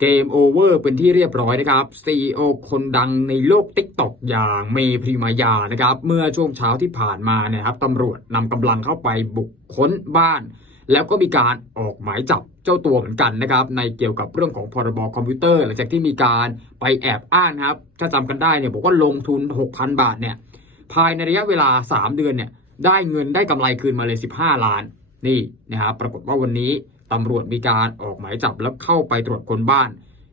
เกมโอเวอร์เป็นที่เรียบร้อยนะครับ CEO คนดังในโลก t ิ k t o k อย่างเมพริมายานะครับ เมื่อช่วงเช้าที่ผ่านมาเนี่ยครับตำรวจนำกำลังเข้าไปบุกค้นบ้าน แล้วก็มีการออกหมายจับเจ้าตัวเหมือนกันนะครับ ในเกี่ยวกับเรื่องของพรบคอมพิวเตอร์ หลังจากที่มีการไปแอบอ้างครับ ถ้าจำกันได้เนี่ยบอกว่าลงทุน 6,000 บาทเนี่ยภายในระยะเวลา 3 เดือนเนี่ยได้เงินได้กำไรคืนมาเลย 15 ล้านนี่นะครับปรากฏว่าวันนี้ ตำรวจมีการออกหมายจับแล้วเข้าไปตรวจคนบ้าน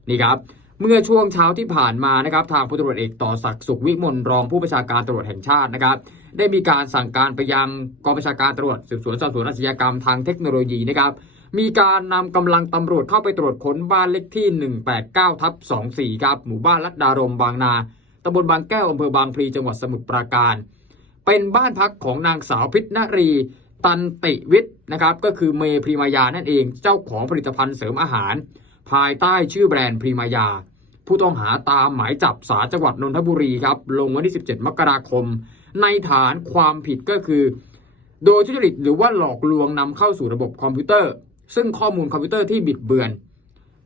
นี่ครับเมื่อช่วงเช้าที่ผ่านมานะครับทางพลตรวจเอกต่อศักดิ์สุขวิมลรองผู้บัญชาการตรวจแห่งชาตินะครับ ได้มีการสั่งการไปยังกองบัญชาการตรวจสืบสวนสอบสวนอาชญากรรมทางเทคโนโลยีนะครับมีการนำกำลังตำรวจเข้าไปตรวจค้นบ้านเลขที่ 189ทับ24ครับหมู่บ้านลัดดารมบางนาตำบลบางแก้วอำเภอบางพลีจังหวัดสมุทรปราการ เป็นบ้านพักของนางสาวพิษณรี ตันติวิทย์นะครับก็คือเมพรีมายานั่นเองเจ้าของผลิตภัณฑ์เสริมอาหาร ภายใต้ชื่อแบรนด์พรีมายา ผู้ต้องหาตามหมายจับสาจังหวัดนนทบุรีครับลงวันที่ 17 มกราคม ในฐานความผิดก็คือ โดยทุจริตหรือว่าหลอกลวงนำเข้าสู่ระบบคอมพิวเตอร์ ซึ่งข้อมูลคอมพิวเตอร์ที่บิดเบือน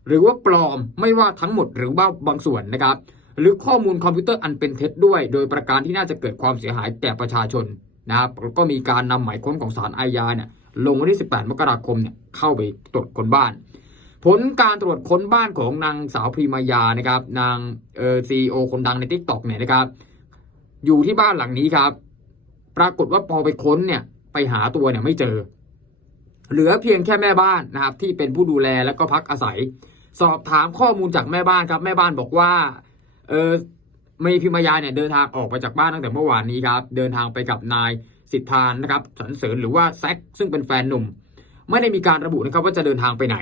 หรือว่าปลอมไม่ว่าทั้งหมดหรือว่าบางส่วนนะครับ หรือข้อมูลคอมพิวเตอร์อันเป็นเท็จด้วย โดยประการที่น่าจะเกิดความเสียหายแก่ประชาชน นะครับก็มีการนำหมายค้นของศาลอาญาเนี่ยลงวันที่ 18 มกราคมเนี่ยเข้าไปตรวจคนบ้าน ผลการตรวจค้นบ้านของนางสาวพรีมายานะครับ นางเอ่อซีโอคนดังในทิกตอกเนี่ยนะครับ อยู่ที่บ้านหลังนี้ครับ ปรากฏว่าพอไปค้นเนี่ยไปหาตัวเนี่ยไม่เจอ เหลือเพียงแค่แม่บ้านนะครับ ที่เป็นผู้ดูแลแล้วก็พักอาศัย สอบถามข้อมูลจากแม่บ้านครับ แม่บ้านบอกว่าเออ เมย์พิมายาเนี่ยเดินทางออกไปจากบ้านตั้งแต่เมื่อวานนี้ครับ เดินทางไปกับนายสิทธานนะครับสรรเสริญหรือว่าแซคซึ่งเป็นแฟนหนุ่ม ไม่ได้มีการระบุนะครับว่าจะเดินทางไปไหน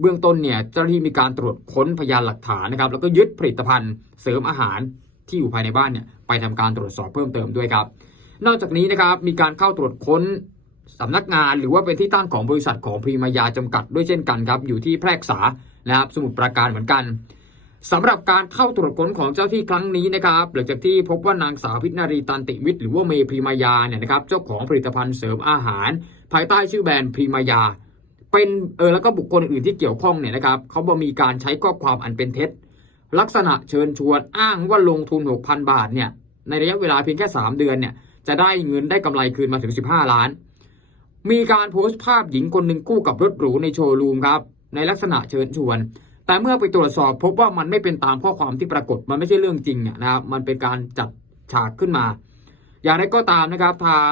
เบื้องต้นเนี่ยเจ้าหน้าที่มีการตรวจค้นพยานหลักฐานนะครับแล้วก็ยึดผลิตภัณฑ์เสริมอาหารที่อยู่ภายในบ้านเนี่ยไปทำการตรวจสอบเพิ่มเติมด้วยครับ นอกจากนี้นะครับมีการเข้าตรวจค้นสำนักงานหรือว่าเป็นที่ตั้งของบริษัทของพรีมายาจำกัดด้วยเช่นกันครับอยู่ที่แพรกษานะครับสมุทรปราการเหมือนกัน สำหรับการเข้าตรวจค้นของเจ้าที่ครั้งนี้นะครับหลังจากที่พบว่านางสาวพิษนารีตันติวิทย์หรือว่าเมพรีมายาเนี่ยนะครับเจ้าของผลิตภัณฑ์เสริมอาหาร ภายใต้ชื่อแบรนด์พรีมายา เป็นเออแล้วก็บุคคลอื่นที่เกี่ยวข้องเนี่ยนะครับเขาบอกมีการใช้ข้อความอันเป็นเท็จ ลักษณะเชิญชวนอ้างว่าลงทุน 6,000 บาทเนี่ยในระยะเวลาเพียงแค่ 3 เดือนเนี่ยจะได้เงินได้กำไรคืนมาถึง 15 ล้าน มีการโพสต์ภาพหญิงคนหนึ่งคู่กับรถหรูในโชว์รูมครับในลักษณะเชิญชวน แต่เมื่อไปตรวจสอบพบว่ามันไม่เป็นตามข้อความที่ปรากฏ มันไม่ใช่เรื่องจริงเนี่ยนะครับ มันเป็นการจัดฉากขึ้นมา อย่างไรก็ตามนะครับทาง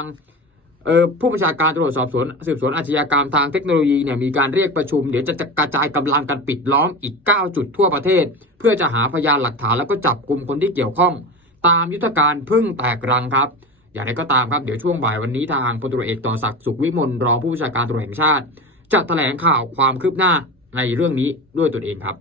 ผู้บัญชาการตรวจสอบสวนสืบสวนอาชญากรรมทางเทคโนโลยีเนี่ยมีการเรียกประชุมเดี๋ยวจะกระจายกำลังกันปิดล้อมอีก 9 จุดทั่วประเทศ เพื่อจะหาพยานหลักฐานแล้วก็จับกลุ่มคนที่เกี่ยวข้อง ตามยุทธการพึ่งแตกรังครับ อย่างไรก็ตามครับเดี๋ยวช่วงบ่ายวันนี้ทางพลตรวจเอกต่อศักดิ์สุขวิมลรองผู้บัญชาการตรวจแห่งชาติจะแถลงข่าวความคืบหน้า ในเรื่องนี้ด้วยตนเองครับ